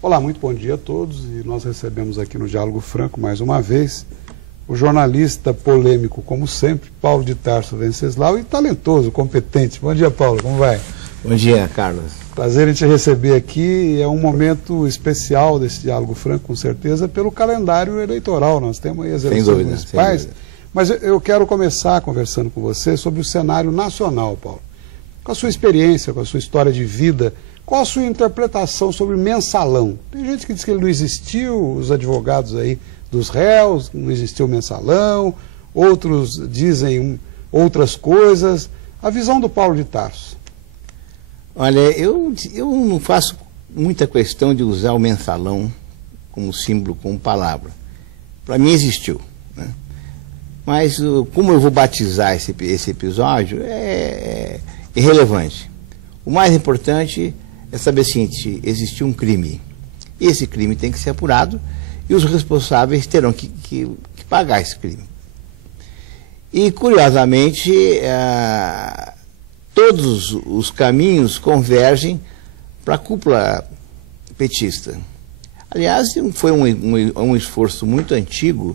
Olá, muito bom dia a todos, e nós recebemos aqui no Diálogo Franco, mais uma vez, o jornalista polêmico, como sempre, Paulo de Tarso Venceslau, e talentoso, competente. Bom dia, Paulo, como vai? Bom dia, Carlos. Prazer em te receber aqui, é um momento especial desse Diálogo Franco, com certeza, pelo calendário eleitoral. Nós temos aí as eleições municipais, mas eu quero começar conversando com você sobre o cenário nacional, Paulo. Com a sua experiência, com a sua história de vida, qual a sua interpretação sobre mensalão? Tem gente que diz que ele não existiu, os advogados aí dos réus, não existiu o mensalão, outros dizem outras coisas. A visão do Paulo de Tarso. Olha, eu não faço muita questão de usar o mensalão como símbolo, como palavra. Para mim existiu, né? Mas como eu vou batizar esse episódio é irrelevante. O mais importante é saber o seguinte: existiu um crime. Esse crime tem que ser apurado e os responsáveis terão que pagar esse crime. E, curiosamente, todos os caminhos convergem para a cúpula petista. Aliás, foi um esforço muito antigo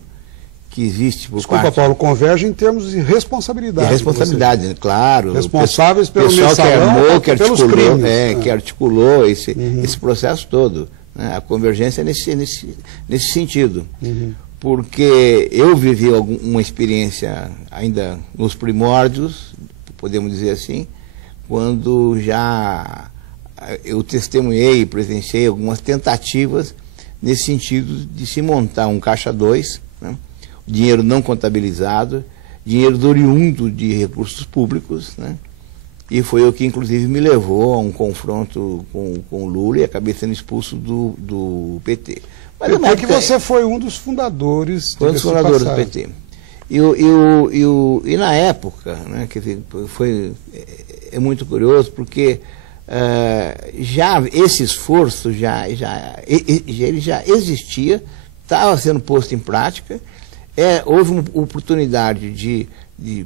que existe por Desculpa, parte... Paulo, converge em termos de responsabilidade. De responsabilidade, claro. Responsáveis pelo mensalão, pelos crimes. Que articulou esse processo todo, né? A convergência é nesse sentido. Porque eu vivi uma experiência ainda nos primórdios, podemos dizer assim, quando já eu testemunhei e presenciei algumas tentativas nesse sentido de se montar um caixa 2, né? Dinheiro não contabilizado, dinheiro oriundo de recursos públicos, né? E foi o que, inclusive, me levou a um confronto com o Lula e acabei sendo expulso do PT. Mas é que você foi um dos fundadores. Foi um dos fundadores do PT. E na época, né, quer dizer, é muito curioso, porque já esse esforço ele já existia, estava sendo posto em prática. Houve uma oportunidade de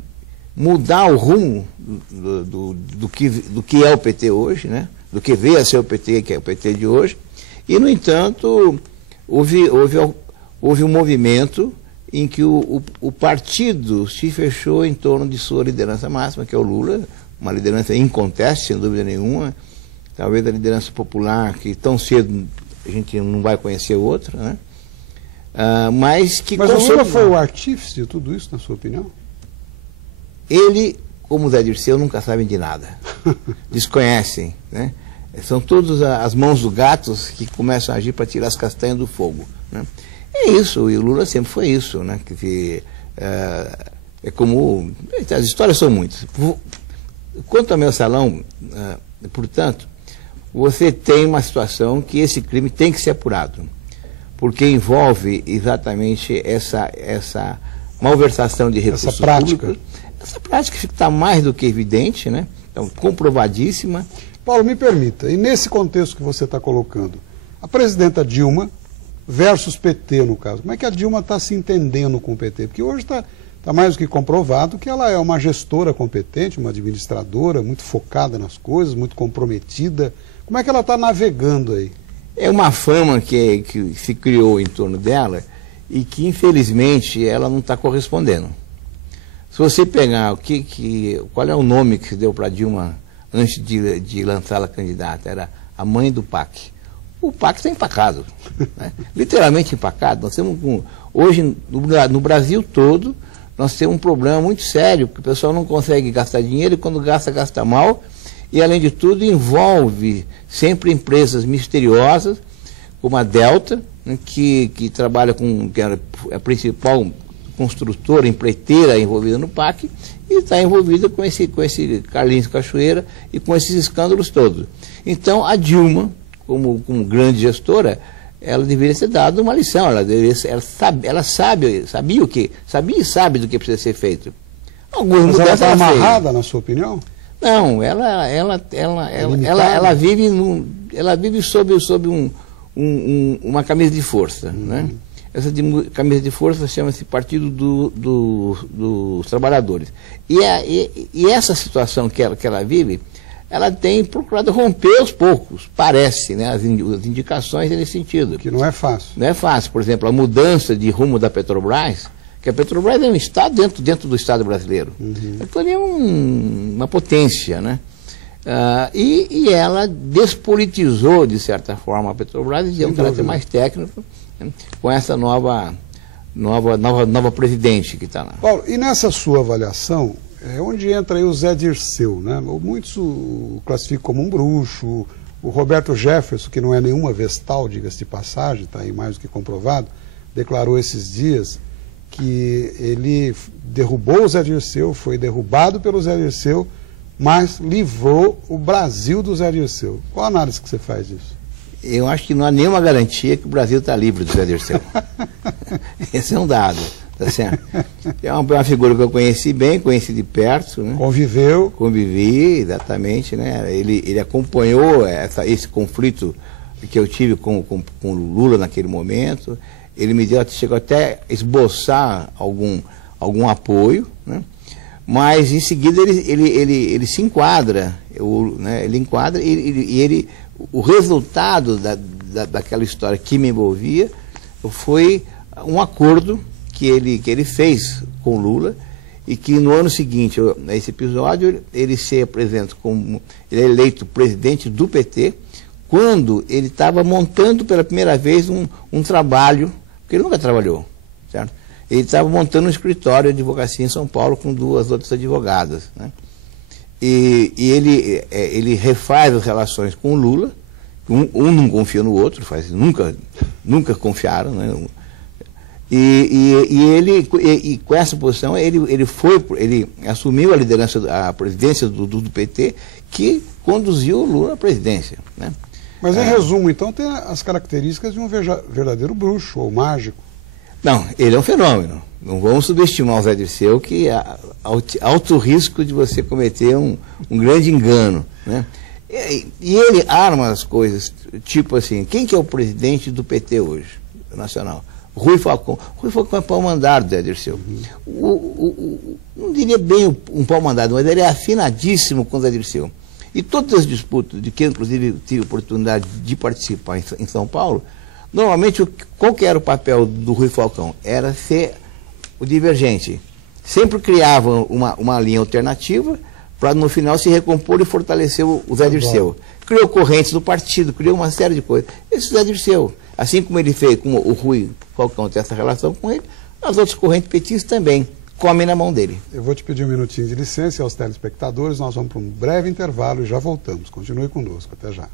mudar o rumo do que é o PT hoje, né? Do que veio a ser o PT, que é o PT de hoje, e, no entanto, houve um movimento em que o partido se fechou em torno de sua liderança máxima, que é o Lula, uma liderança inconteste, sem dúvida nenhuma, talvez a liderança popular, que tão cedo a gente não vai conhecer outra, né? Mas o Lula foi o artífice de tudo isso, na sua opinião? Ele, como Zé Dirceu, nunca sabem de nada. Desconhecem, né? São todas as mãos do gato que começam a agir para tirar as castanhas do fogo, né? É isso, e o Lula sempre foi isso, né? É como... As histórias são muitas. Quanto ao mensalão, portanto, você tem uma situação que esse crime tem que ser apurado, porque envolve exatamente essa malversação de recursos públicos. Essa prática está mais do que evidente, né? Então, comprovadíssima. Paulo, me permita, e nesse contexto que você está colocando, a presidenta Dilma versus PT, no caso, como é que a Dilma está se entendendo com o PT? Porque hoje está mais do que comprovado que ela é uma gestora competente, uma administradora, muito focada nas coisas, muito comprometida. Como é que ela está navegando aí? É uma fama que se criou em torno dela e que, infelizmente, ela não está correspondendo. Se você pegar qual é o nome que se deu para Dilma antes de lançá-la candidata, era a mãe do PAC. O PAC está empacado, né? Literalmente empacado. Nós temos hoje, no Brasil todo, nós temos um problema muito sério, porque o pessoal não consegue gastar dinheiro e quando gasta mal. E, além de tudo, envolve sempre empresas misteriosas, como a Delta, né, que trabalha que é a principal construtora, empreiteira envolvida no PAC, e está envolvida com esse Carlinhos Cachoeira e com esses escândalos todos. Então, a Dilma, como grande gestora, ela deveria ter dado uma lição, ela sabia e sabe do que precisa ser feito. Mas ela está amarrada, na sua opinião? Não, ela vive sob uma camisa de força, né? Essa camisa de força chama-se Partido dos Trabalhadores. E essa situação que ela vive, ela tem procurado romper aos poucos, parece, né? As indicações nesse sentido. Que não é fácil. Não é fácil. Por exemplo, a mudança de rumo da Petrobras, que a Petrobras é um Estado dentro do Estado brasileiro. Então é uma potência, né? E ela despolitizou, de certa forma, a Petrobras e deu um caráter mais técnico, né, com essa nova presidente que está lá. Paulo, e nessa sua avaliação, onde entra aí o Zé Dirceu, né? Muitos o classificam como um bruxo, o Roberto Jefferson, que não é nenhuma vestal, diga-se de passagem, está aí mais do que comprovado, declarou esses dias que ele derrubou o Zé Dirceu, foi derrubado pelo Zé Dirceu, mas livrou o Brasil do Zé Dirceu. Qual a análise que você faz disso? Eu acho que não há nenhuma garantia que o Brasil está livre do Zé Dirceu. Esse é um dado, tá certo? É uma figura que eu conheci bem, conheci de perto. Né? Convivi, exatamente. Né? Ele acompanhou esse conflito que eu tive com o Lula naquele momento. Ele chegou até a esboçar algum apoio, né? Mas em seguida ele se enquadra, né? Ele enquadra e o resultado daquela história que me envolvia foi um acordo que ele fez com o Lula e que no ano seguinte, nesse episódio, ele se apresenta como ele é eleito presidente do PT, quando ele estava montando pela primeira vez um trabalho, porque ele nunca trabalhou, certo? Ele estava montando um escritório de advocacia em São Paulo com 2 outras advogadas, né? E ele refaz as relações com o Lula, um não confia no outro, nunca confiaram, né? E com essa posição ele assumiu a presidência do PT, que conduziu o Lula à presidência, né? Mas em resumo, então, tem as características de um verdadeiro bruxo ou mágico. Não, ele é um fenômeno. Não vamos subestimar o Zé Dirceu, que há alto risco de você cometer um grande engano, né? E ele arma as coisas, tipo assim, quem que é o presidente do PT hoje, nacional? Rui Falcão. Rui Falcão é pau-mandado do Zé Dirceu. Não diria bem um pau-mandado, mas ele é afinadíssimo com o Zé Dirceu. E todas as disputas, de que inclusive tive a oportunidade de participar em São Paulo, normalmente qual que era o papel do Rui Falcão? Era ser o divergente. Sempre criava uma linha alternativa para no final se recompor e fortalecer o Zé Dirceu. Criou correntes do partido, criou uma série de coisas. Esse Zé Dirceu, assim como ele fez, como o Rui Falcão tem essa relação com ele, as outras correntes petistas também comem na mão dele. Eu vou te pedir um minutinho de licença aos telespectadores, nós vamos para um breve intervalo e já voltamos. Continue conosco, até já.